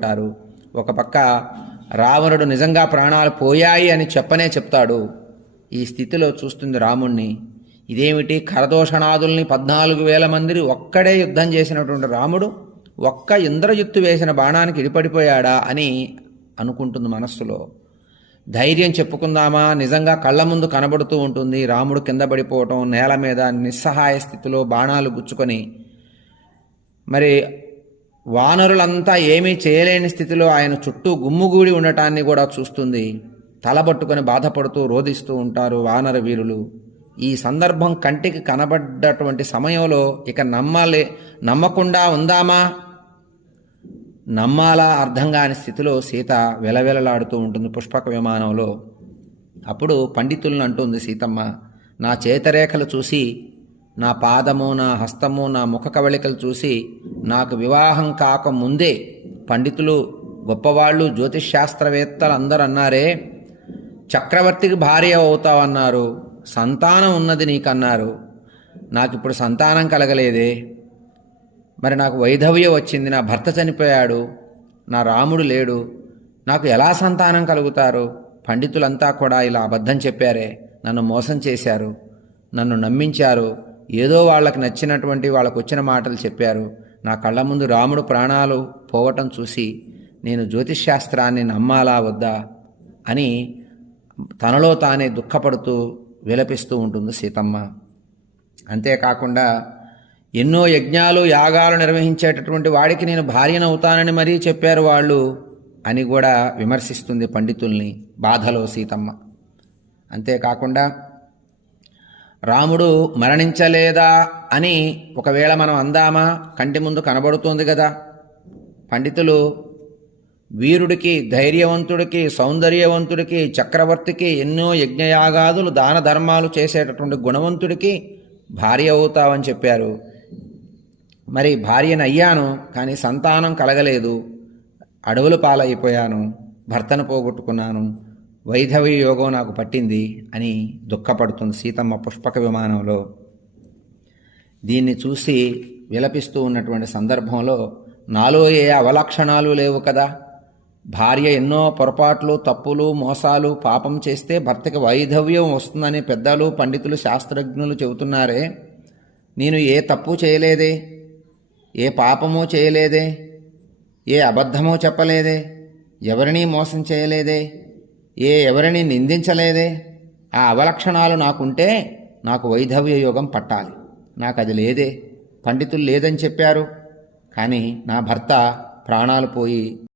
అంటారు. ఒక పక్క రావణుడు నిజంగా ప్రాణాలు పోయాయి అని చెప్తాడు. ఈ స్థితిలో చూస్తుంది రాముణ్ణి. ఇదేమిటి, ఖరదూషణాదుల్ని 14,000 మందిని ఒక్కడే యుద్ధం చేసినటువంటి రాముడు ఒక్క ఇంద్రజిత్తు వేసిన బాణానికి ఇడిపడిపోయాడా అని అనుకుంటుంది మనస్సులో. ధైర్యం చెప్పుకుందామా, నిజంగా కళ్ళ ముందు కనబడుతూ ఉంటుంది రాముడు కింద పడిపోవటం, నేల మీద నిస్సహాయ స్థితిలో బాణాలు గుచ్చుకొని. మరి వానరులంతా ఏమీ చేయలేని స్థితిలో ఆయన చుట్టూ గుమ్ముగూడి ఉండటాన్ని కూడా చూస్తుంది. తలబట్టుకొని బాధపడుతూ రోధిస్తూ ఉంటారు వానర వీరులు. ఈ సందర్భం కంటికి కనబడ్డటువంటి సమయంలో ఇక నమ్మకుండా ఉందామా, నమ్మాలా అర్థం కాని స్థితిలో సీత వెలవెలలాడుతూ ఉంటుంది పుష్పక విమానంలో. అప్పుడు పండితులను అంటుంది సీతమ్మ, నా చేతరేఖలు చూసి, నా పాదము, నా హస్తము, నా ముఖ కవళికలు చూసి నాకు వివాహం కాకముందే పండితులు, గొప్పవాళ్ళు, జ్యోతిష్శాస్త్రవేత్తలు అందరూ అన్నారే, చక్రవర్తికి భార్య అవుతావన్నారు, సంతానం ఉన్నది నీకన్నారు. నాకు ఇప్పుడు సంతానం కలగలేదే, మరి నాకు వైధవ్యం వచ్చింది, నా భర్త చనిపోయాడు, నా రాముడు లేడు, నాకు ఎలా సంతానం కలుగుతారు? పండితులంతా కూడా ఇలా అబద్ధం చెప్పారే, నన్ను మోసం చేశారు, నన్ను నమ్మించారు, ఏదో వాళ్ళకి నచ్చినటువంటి వాళ్ళకు వచ్చిన మాటలు చెప్పారు. నా కళ్ళ ముందు రాముడు ప్రాణాలు పోవటం చూసి నేను జ్యోతిష్శాస్త్రాన్ని నమ్మాలా వద్దా అని తనలో తానే దుఃఖపడుతూ విలపిస్తూ ఉంటుంది సీతమ్మ. అంతేకాకుండా ఎన్నో యజ్ఞాలు యాగాలు నిర్వహించేటటువంటి వాడికి నేను భార్యనవుతానని మరీ చెప్పారు వాళ్ళు అని కూడా విమర్శిస్తుంది పండితుల్ని బాధలో సీతమ్మ. అంతేకాకుండా రాముడు మరణించలేదా అని ఒకవేళ మనం అందామా, కంటి ముందు కనబడుతోంది కదా. పండితులు వీరుడికి, ధైర్యవంతుడికి, సౌందర్యవంతుడికి, చక్రవర్తికి, ఎన్నో యజ్ఞయాగాదులు దాన ధర్మాలు చేసేటటువంటి గుణవంతుడికి భార్య అవుతావని చెప్పారు. మరి భార్యను అయ్యాను, కానీ సంతానం కలగలేదు, అడవుల పాలైపోయాను, భర్తను పోగొట్టుకున్నాను, వైధవ్య యోగం నాకు పట్టింది అని దుఃఖపడుతుంది సీతమ్మ పుష్పక విమానంలో. దీన్ని చూసి విలపిస్తూ ఉన్నటువంటి సందర్భంలో నాలో ఏ అవలక్షణాలు లేవు కదా, భార్య ఎన్నో పొరపాట్లు, తప్పులు, మోసాలు, పాపం చేస్తే భర్తకి వైధవ్యం వస్తుందని పెద్దలు, పండితులు, శాస్త్రజ్ఞులు చెబుతున్నారే, నేను ఏ తప్పు చేయలేదే, ఏ పాపమూ చేయలేదే, ఏ అబద్ధమో చెప్పలేదే, ఎవరినీ మోసం చేయలేదే, ఎవరిని నిందించలేదే. ఆ అవలక్షణాలు నాకుంటే నాకు వైధవ్య యోగం పట్టాలి, నాకు అది లేదే. పండితులు లేదని చెప్పారు, కానీ నా భర్త ప్రాణాలు పోయి